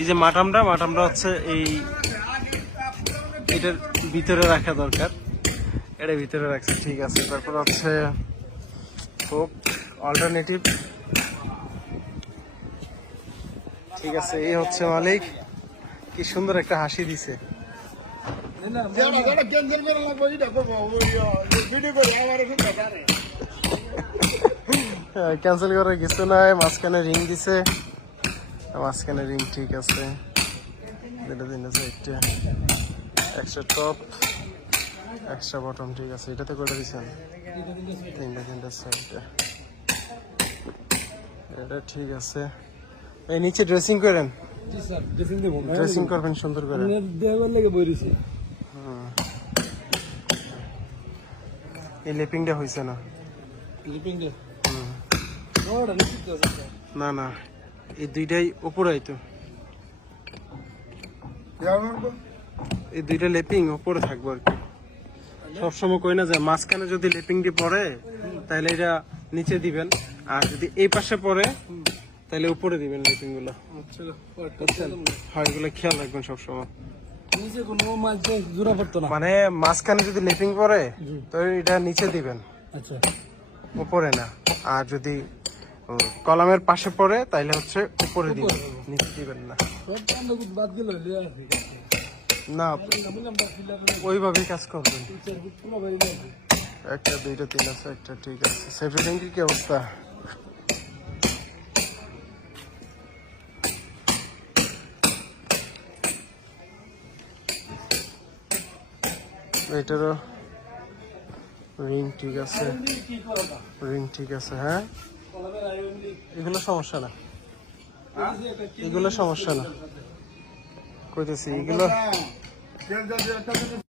এই যে মাটামটা হচ্ছে এটার ভিতরে রাখা দরকার, এটা ভিতরে রাখছে, ঠিক আছে। তারপর হচ্ছে কোক অল্টারনেটিভ, ঠিক আছে। এই হচ্ছে মালিক, কি সুন্দর একটা হাসি দিছে। ক্যান্সেল করার কিছু নাই, মাঝখানে রিং দিছে, মাঝখানে রিং, ঠিক আছে। এক্সট্রা টপ, এক্সট্রা বটম, ঠিক আছে। এটাতে করে দিচ্ছেন তিনটা সাইডে, এটা ঠিক আছে। এই নিচে ড্রেসিং করেন, ড্রেসিং করবেন সুন্দর করে। এই লেপিংটা হয়েছে না, না না, এই দুইটাই উপরে আইতো, এই দুইটা লেপিং উপরে থাকবো আর কি। সবসময় কই না যে মাঝখানে যদি লেপিং দিয়ে পরে তাহলে এটা নিচে দিবেন, আর যদি এই পাশে পরে তাহলে উপরে দিবেন লেপিং গুলো। হয় এগুলো খেয়াল রাখবেন সবসময়। মানে মাঝখানে যদি লেপিং পরে তো এটা নিচে দিবেন, উপরে না। আর যদি কলামের পাশে পড়ে তাইলে হচ্ছে উপরে দিবেন, নিচে দিবেন না। না ওইভাবেই কাজ করবেন। একটা দুইটা তিন আছে, একটা ঠিক আছে। সেফটি ট্যাঙ্কির কি অবস্থা? এটারও রিং ঠিক আছে, রিং ঠিক আছে। হ্যাঁ এগুলো সমস্যা না, এগুলো সমস্যা না কইতেছি, এগুলো